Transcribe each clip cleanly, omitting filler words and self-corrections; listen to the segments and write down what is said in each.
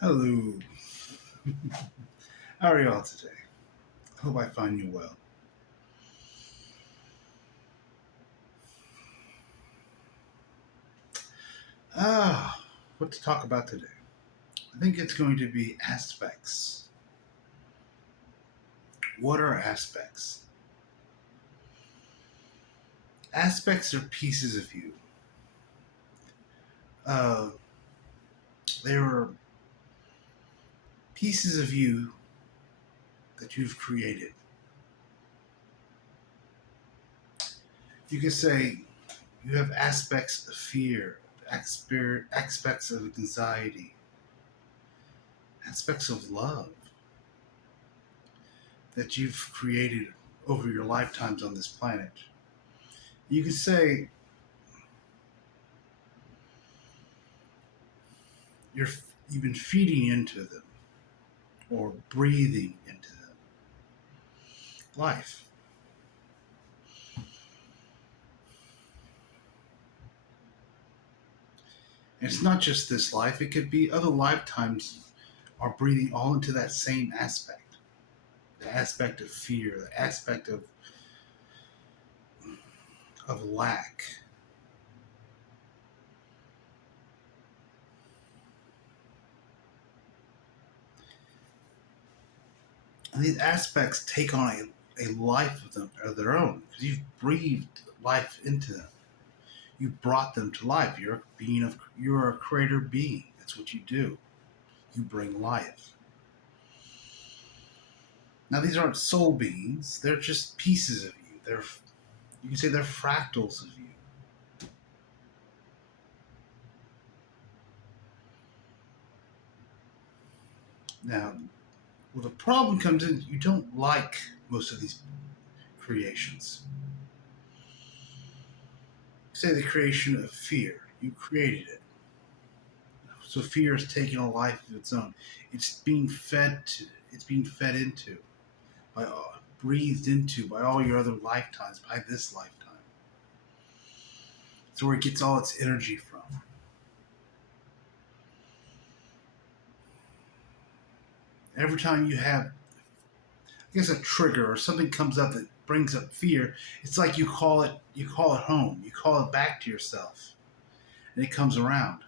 Hello. How are y'all today? Hope I find you well. What to talk about today? I think it's going to be aspects. What are aspects? Aspects are pieces of you. Uh, they are pieces of you that you've created. You could say you have aspects of fear, aspects of anxiety, aspects of love that you've created over your lifetimes on this planet. You could say you're you've been feeding into them or breathing into them. Life. And it's not just this life, it could be other lifetimes are breathing all into that same aspect. The aspect of fear, the aspect of lack. And these aspects take on a life of their own because you've breathed life into them. You brought them to life. You're a creator being. That's what you do. You bring life. Now these aren't soul beings, they're just pieces of you. You can say they're fractals of you. Now, well, the problem comes in you don't like most of these creations. Say the creation of fear. You created it. So fear is taking a life of its own. It's being fed into, by breathed into by all your other lifetimes, by this lifetime. It's where it gets all its energy from. Every time you have, I guess, a trigger or something comes up that brings up fear, it's like you call it home. You call it back to yourself, and it comes around.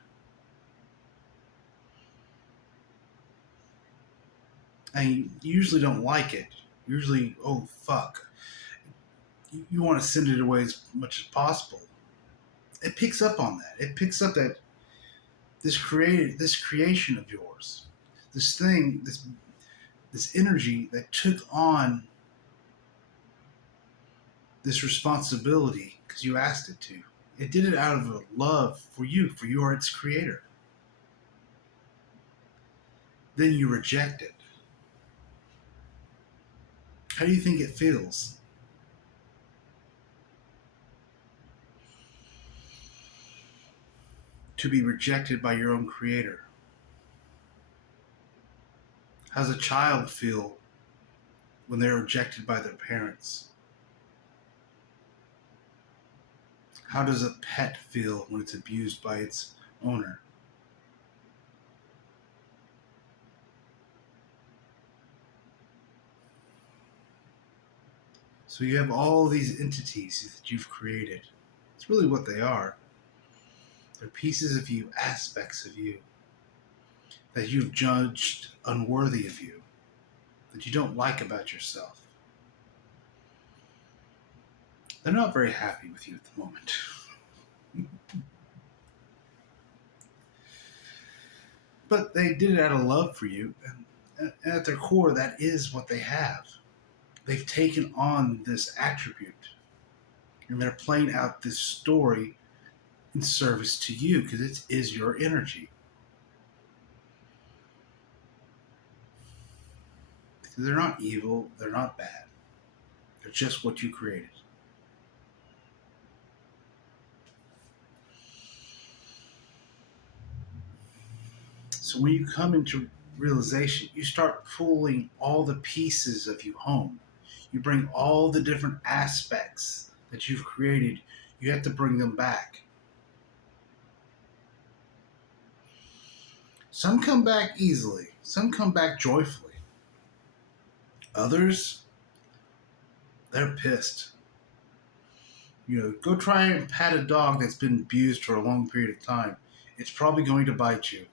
And you usually don't like it. Usually, oh fuck, you want to send it away as much as possible. It picks up on that. It picks up that this creation of yours, this thing, this energy that took on this responsibility because you asked it to. It did it out of a love for you, for you are its creator. Then you reject it. How do you think it feels? To be rejected by your own creator? How does a child feel when they're rejected by their parents? How does a pet feel when it's abused by its owner? So you have all these entities that you've created. It's really what they are. They're pieces of you, aspects of you that you've judged unworthy of you, that you don't like about yourself. They're not very happy with you at the moment. But they did it out of love for you, and at their core, that is what they have. They've taken on this attribute, and they're playing out this story in service to you because it is your energy. They're not evil, they're not bad, they're just what you created. So when you come into realization, you start pulling all the pieces of you home. You bring all the different aspects that you've created, you have to bring them back. Some come back easily, some come back joyfully. Others, they're pissed. Go try and pat a dog that's been abused for a long period of time. It's probably going to bite you.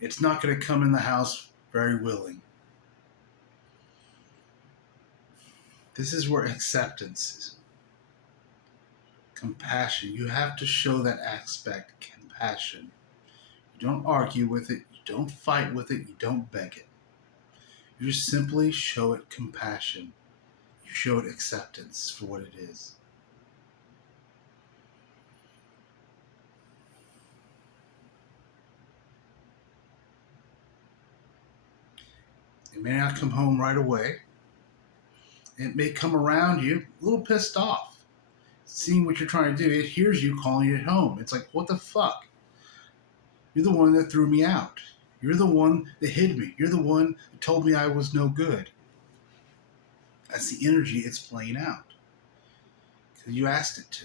It's not going to come in the house very willing. This is where acceptance is. Compassion. You have to show that aspect, compassion. You don't argue with it. You don't fight with it. You don't beg it. You just simply show it compassion. You show it acceptance for what it is. It may not come home right away. It may come around you a little pissed off, seeing what you're trying to do. It hears you calling it home. It's like, what the fuck? You're the one that threw me out. You're the one that hid me. You're the one that told me I was no good. That's the energy it's playing out. Because you asked it to.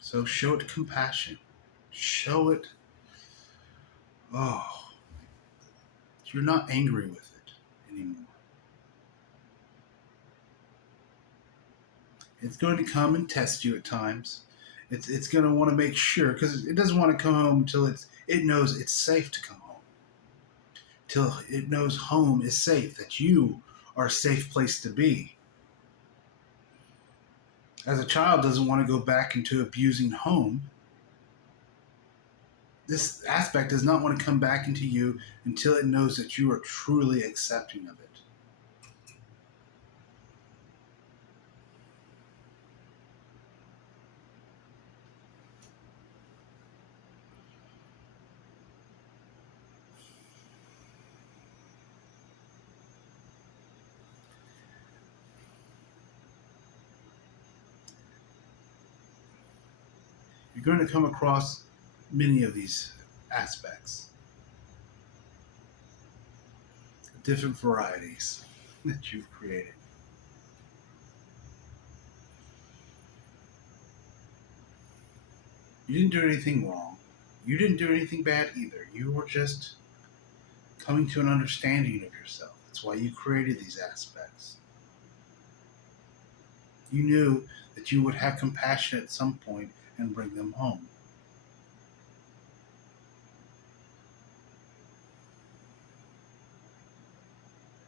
So show it compassion. Show it, oh, you're not angry with it anymore. It's going to come and test you at times. It's going to want to make sure, because it doesn't want to come home until it knows it's safe to come home. Till it knows home is safe, that you are a safe place to be. As a child doesn't want to go back into abusing home, this aspect does not want to come back into you until it knows that you are truly accepting of it. You're going to come across many of these aspects, different varieties that you've created. You didn't do anything wrong. You didn't do anything bad either. You were just coming to an understanding of yourself. That's why you created these aspects. You knew that you would have compassion at some point and bring them home.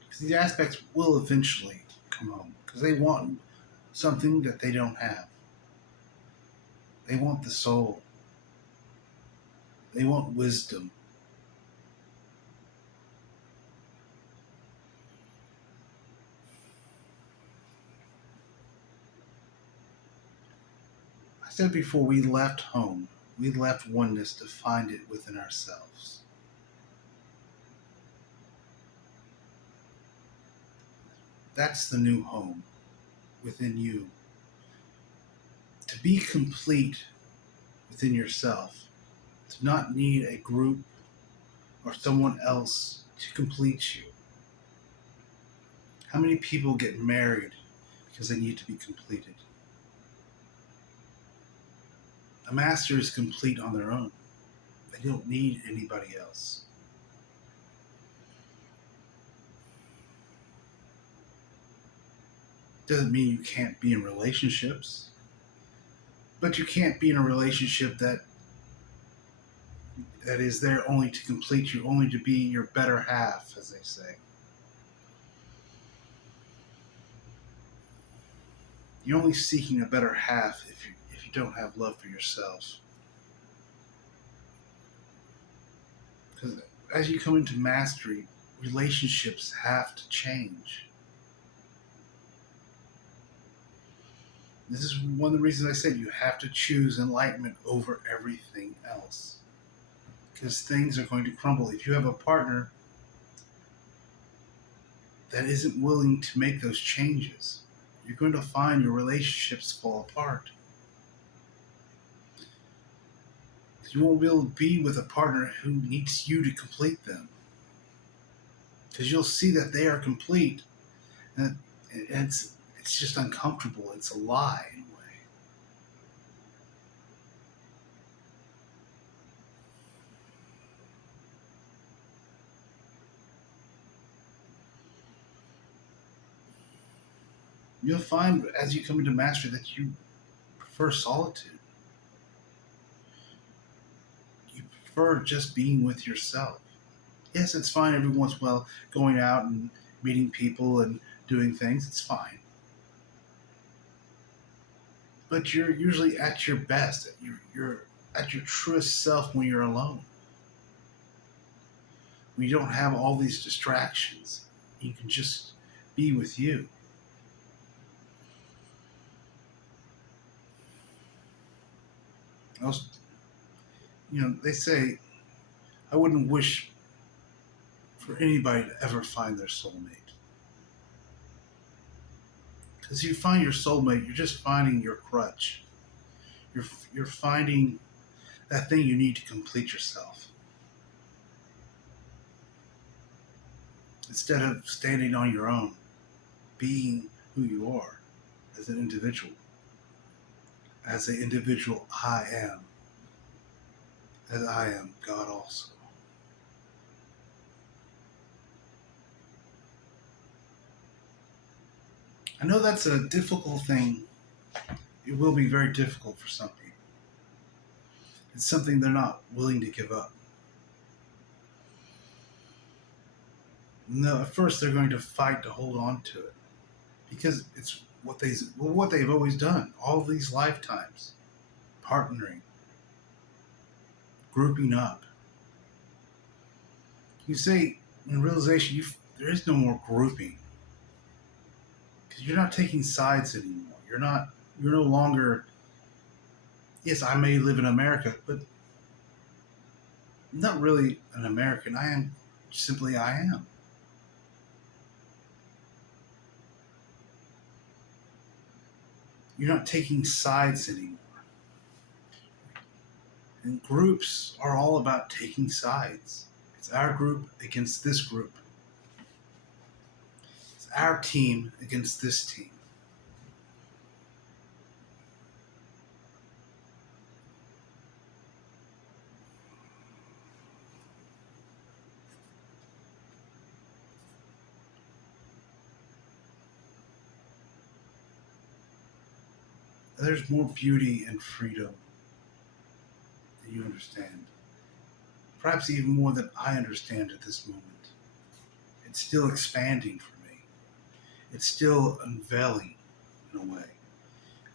Because these aspects will eventually come home. Because they want something that they don't have. They want the soul. They want wisdom. I said before, we left home. We left oneness to find it within ourselves. That's the new home within you. To be complete within yourself, to not need a group or someone else to complete you. How many people get married because they need to be completed? A master is complete on their own. They don't need anybody else. Doesn't mean you can't be in relationships, but you can't be in a relationship that is there only to complete you, only to be your better half, as they say. You're only seeking a better half if you don't have love for yourself. Because as you come into mastery, relationships have to change. This is one of the reasons I said you have to choose enlightenment over everything else. Because things are going to crumble. If you have a partner that isn't willing to make those changes, you're going to find your relationships fall apart. Because you won't be able to be with a partner who needs you to complete them. Because you'll see that they are complete. And it's just uncomfortable. It's a lie in a way. You'll find as you come into mastery that you prefer solitude. You prefer just being with yourself. Yes, it's fine every once in a while going out and meeting people and doing things. It's fine. But you're usually at your best. You're at your truest self when you're alone. When you don't have all these distractions. You can just be with you. I was, they say I wouldn't wish for anybody to ever find their soulmate. Because you find your soulmate, you're just finding your crutch. You're you're finding that thing you need to complete yourself instead of standing on your own, being who you are as an individual. As an individual, I am, as I am God also. I know that's a difficult thing. It will be very difficult for some people. It's something they're not willing to give up. No, at first they're going to fight to hold on to it because it's what they've always done all these lifetimes, partnering, grouping up. You say in realization, there is no more grouping because you're not taking sides anymore. You're no longer. Yes, I may live in America, but I'm not really an American. I am simply I am. You're not taking sides anymore. And groups are all about taking sides. It's our group against this group. It's our team against this team. There's more beauty and freedom than you understand. Perhaps even more than I understand at this moment. It's still expanding for me. It's still unveiling in a way,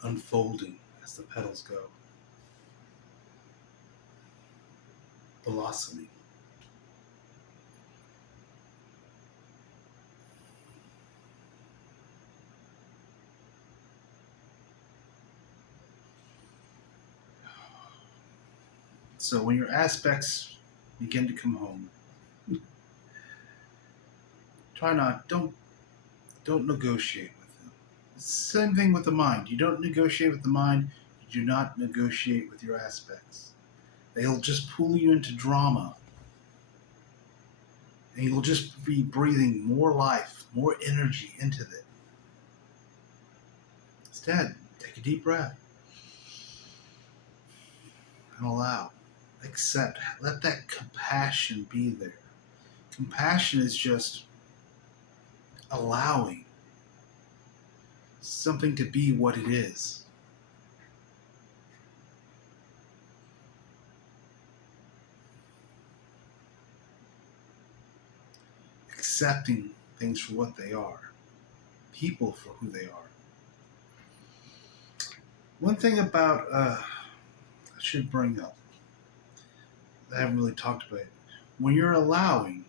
unfolding as the petals go, blossoming. So when your aspects begin to come home, try not don't negotiate with them. Same thing with the mind. You don't negotiate with the mind, you do not negotiate with your aspects. They'll just pull you into drama. And you'll just be breathing more life, more energy into it. Instead, take a deep breath and allow. Accept. Let that compassion be there. Compassion is just allowing something to be what it is. Accepting things for what they are. People for who they are. One thing about I should bring up, I haven't really talked about it. When you're allowing,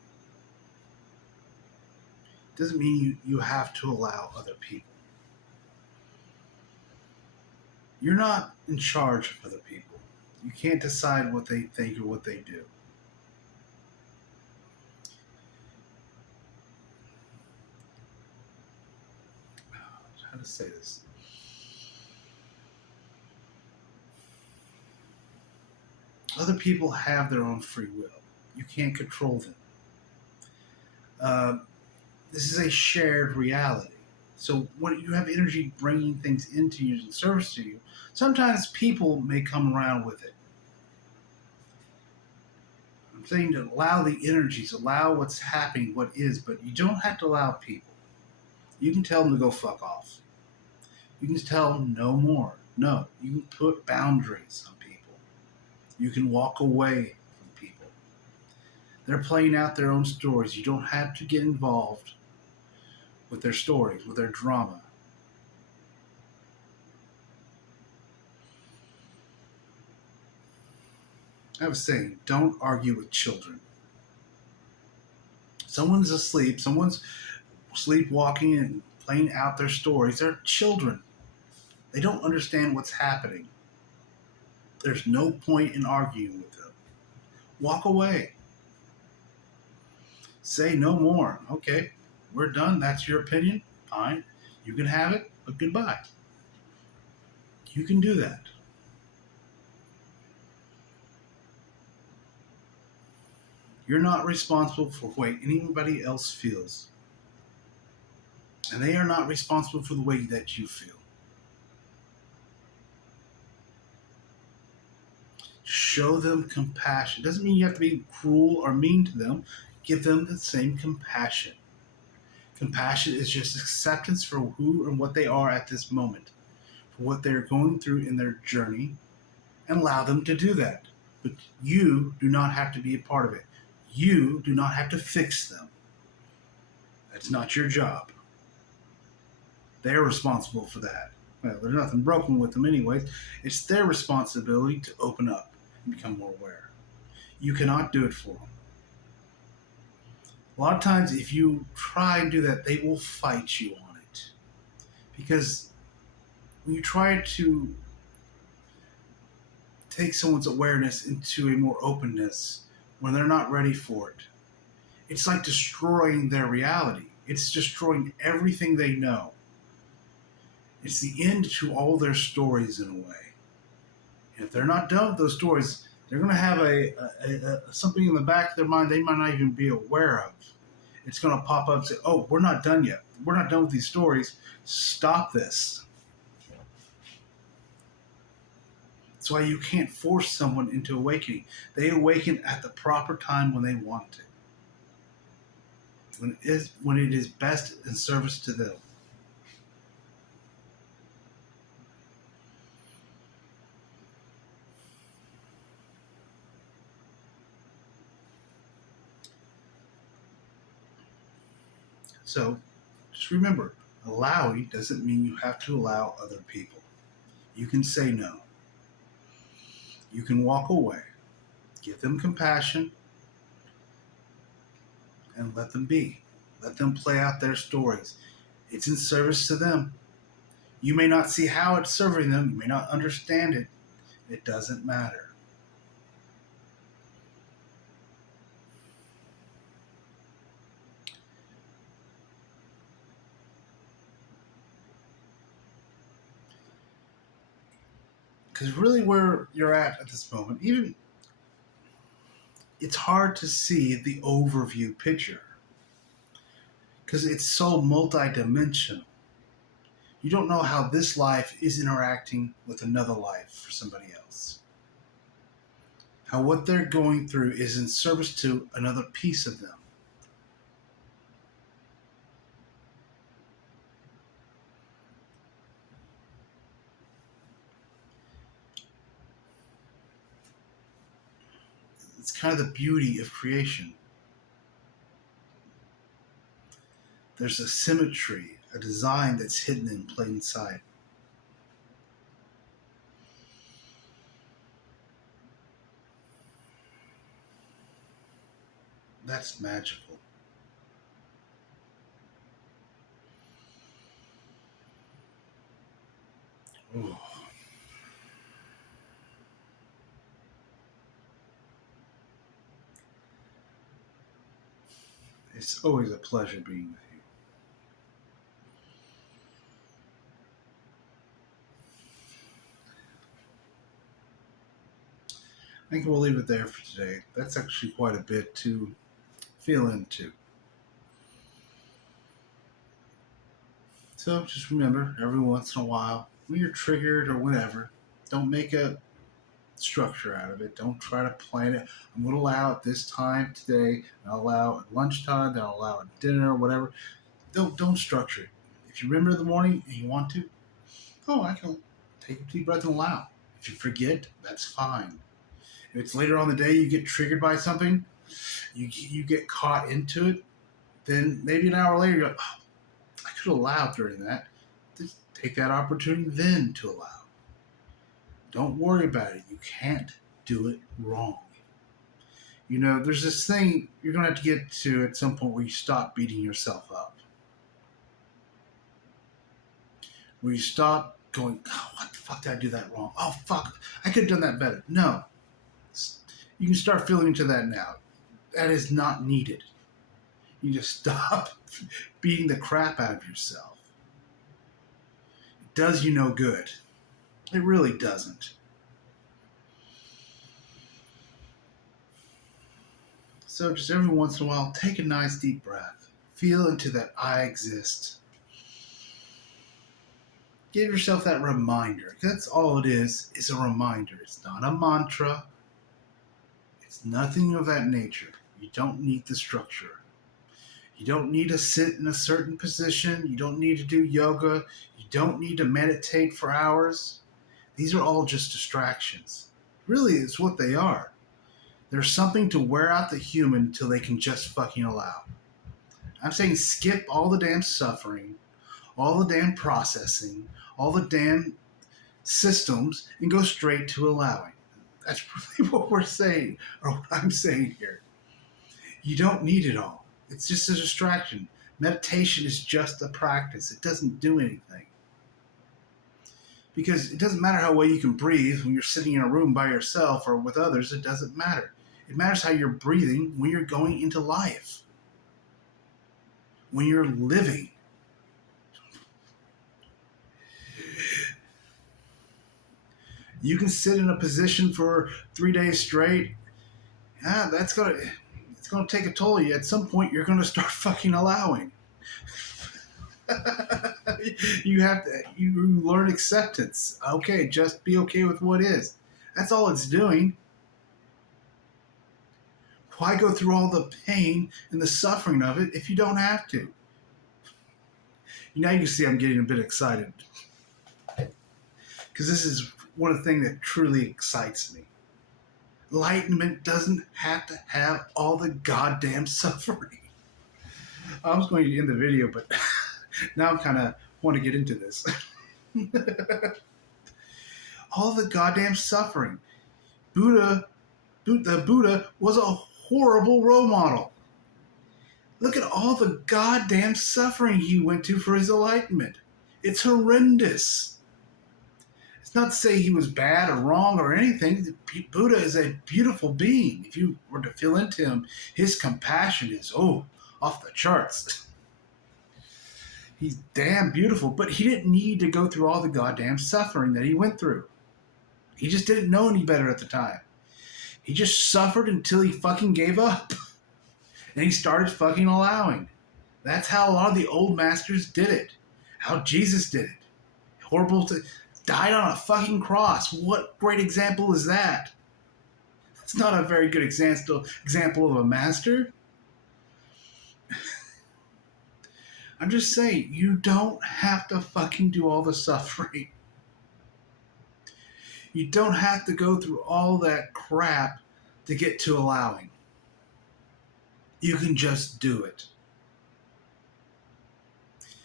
it doesn't mean you have to allow other people. You're not in charge of other people. You can't decide what they think or what they do. How to say this? Other people have their own free will. You can't control them. Uh, this is a shared reality. So when you have energy bringing things into you and service to you, sometimes people may come around with it. I'm saying to allow the energies, allow what's happening, what is, but you don't have to allow people. You can tell them to go fuck off. You can tell no more. No, you can put boundaries on people. You can walk away from people. They're playing out their own stories. You don't have to get involved with their stories, with their drama. I was saying, don't argue with children. Someone's asleep, someone's sleepwalking and playing out their stories. They're children. They don't understand what's happening. There's no point in arguing with them. Walk away. Say no more. Okay, we're done. That's your opinion. Fine. You can have it, but goodbye. You can do that. You're not responsible for the way anybody else feels. And they are not responsible for the way that you feel. Show them compassion. Doesn't mean you have to be cruel or mean to them. Give them the same compassion. Compassion is just acceptance for who and what they are at this moment, for what they're going through in their journey, and allow them to do that. But you do not have to be a part of it. You do not have to fix them. That's not your job. They're responsible for that. Well, there's nothing broken with them, anyways. It's their responsibility to open up and become more aware. You cannot do it for them. A lot of times, if you try and do that, they will fight you on it. Because when you try to take someone's awareness into a more openness when they're not ready for it, it's like destroying their reality. It's destroying everything they know. It's the end to all their stories in a way. And if they're not done with those stories, they're going to have something in the back of their mind they might not even be aware of. It's going to pop up and say, oh, we're not done yet. We're not done with these stories. Stop this. That's why you can't force someone into awakening. They awaken at the proper time when they want to. When it is best in service to them. So just remember, allowing doesn't mean you have to allow other people. You can say no. You can walk away. Give them compassion and let them be. Let them play out their stories. It's in service to them. You may not see how it's serving them. You may not understand it. It doesn't matter. Because really where you're at this moment, even it's hard to see the overview picture because it's so multidimensional. You don't know how this life is interacting with another life for somebody else. How what they're going through is in service to another piece of them. It's kind of the beauty of creation. There's a symmetry, a design that's hidden in plain sight. That's magical. Ooh, it's always a pleasure being with you. I think we'll leave it there for today. That's actually quite a bit to feel into. So just remember, every once in a while, when you're triggered or whatever, don't make a structure out of it. Don't try to plan it. I'm going to allow it this time today. I'll allow it at lunchtime. Then I'll allow it at dinner or whatever. Don't structure it. If you remember in the morning and you want to, Oh, I can take a deep breath and allow. If you forget, that's fine. If it's later on the day you get triggered by something, you get caught into it, then maybe an hour later you go, oh, I could have allowed during that. Just take that opportunity then to allow. Don't worry about it. You can't do it wrong. You know, there's this thing you're going to have to get to at some point where you stop beating yourself up. Where you stop going, oh, what the fuck did I do that wrong? Oh, fuck, I could have done that better. No. You can start feeling into that now. That is not needed. You just stop beating the crap out of yourself. It does you no good. It really doesn't. So just every once in a while, take a nice deep breath. Feel into that I exist. Give yourself that reminder. That's all it is a reminder. It's not a mantra. It's nothing of that nature. You don't need the structure. You don't need to sit in a certain position. You don't need to do yoga. You don't need to meditate for hours. These are all just distractions. Really, it's what they are. There's something to wear out the human till they can just fucking allow. I'm saying skip all the damn suffering, all the damn processing, all the damn systems, and go straight to allowing. That's really what we're saying, or what I'm saying here. You don't need it all. It's just a distraction. Meditation is just a practice. It doesn't do anything. Because it doesn't matter how well you can breathe when you're sitting in a room by yourself or with others. It doesn't matter. It matters how you're breathing when you're going into life. When you're living. You can sit in a position for 3 days straight. Yeah, it's gonna take a toll of you. At some point, you're gonna start fucking allowing. You learn acceptance. Okay, just be okay with what is. That's all it's doing. Why go through all the pain and the suffering of it if you don't have to? Now you can see I'm getting a bit excited. Because this is one of the things that truly excites me. Enlightenment doesn't have to have all the goddamn suffering. I was going to end the video, but now I'm kind of want to get into this. All the goddamn suffering. The Buddha was a horrible role model. Look at all the goddamn suffering he went to for his enlightenment. It's horrendous. It's not to say he was bad or wrong or anything. Buddha is a beautiful being. If you were to feel into him, his compassion is, off the charts. He's damn beautiful, but he didn't need to go through all the goddamn suffering that he went through. He just didn't know any better at the time. He just suffered until he fucking gave up. And he started fucking allowing. That's how a lot of the old masters did it. How Jesus did it. Horrible to died on a fucking cross. What great example is that? That's not a very good example of a master. I'm just saying, you don't have to fucking do all the suffering. You don't have to go through all that crap to get to allowing. You can just do it.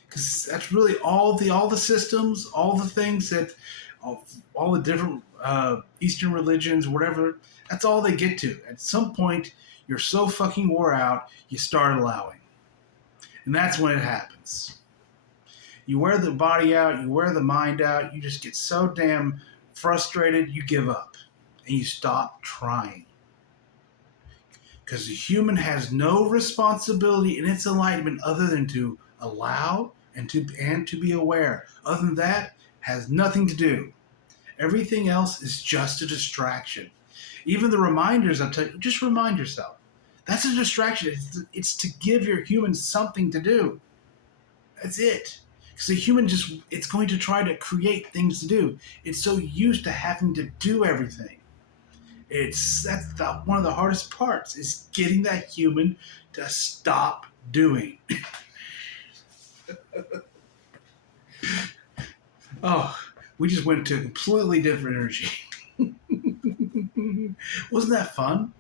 Because that's really all the systems, all the things that, all the different Eastern religions, whatever, that's all they get to. At some point, you're so fucking wore out, you start allowing. And that's when it happens. You wear the body out, you wear the mind out, you just get so damn frustrated, you give up. And you stop trying. Because the human has no responsibility in its enlightenment other than to allow and to be aware. Other than that, has nothing to do. Everything else is just a distraction. Even the reminders I tell you, just remind yourself. That's a distraction. It's to give your human something to do. That's it. Because the human it's going to try to create things to do. It's so used to having to do everything. That's one of the hardest parts is getting that human to stop doing. Oh, We just went to a completely different energy. Wasn't that fun?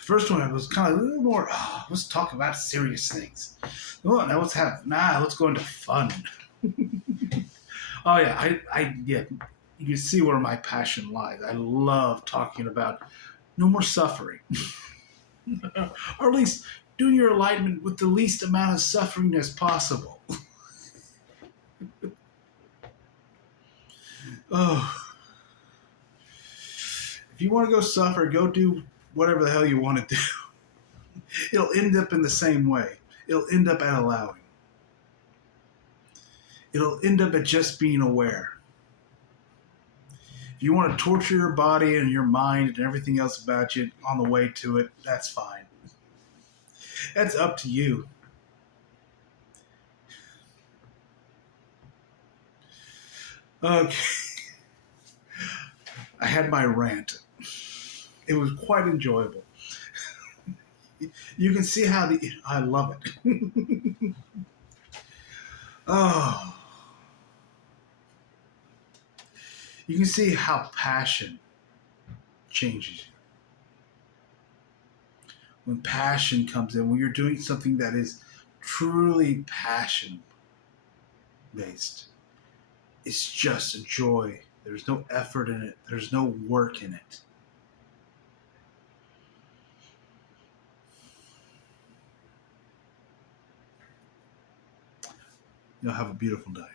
First one was kind of a little more. Oh, let's talk about serious things. Oh, now let's go into fun. Oh yeah, yeah. You can see where my passion lies. I love talking about no more suffering, or at least doing your enlightenment with the least amount of suffering as possible. Oh, if you want to go suffer, go do whatever the hell you want to do. It'll end up in the same way. It'll end up at allowing. It'll end up at just being aware. If you want to torture your body and your mind and everything else about you on the way to it, that's fine. That's up to you. Okay. I had my rant. It was quite enjoyable. You can see how I love it. Oh, you can see how passion changes you. When passion comes in, when you're doing something that is truly passion based, it's just a joy. There's no effort in it. There's no work in it. You'll have a beautiful night.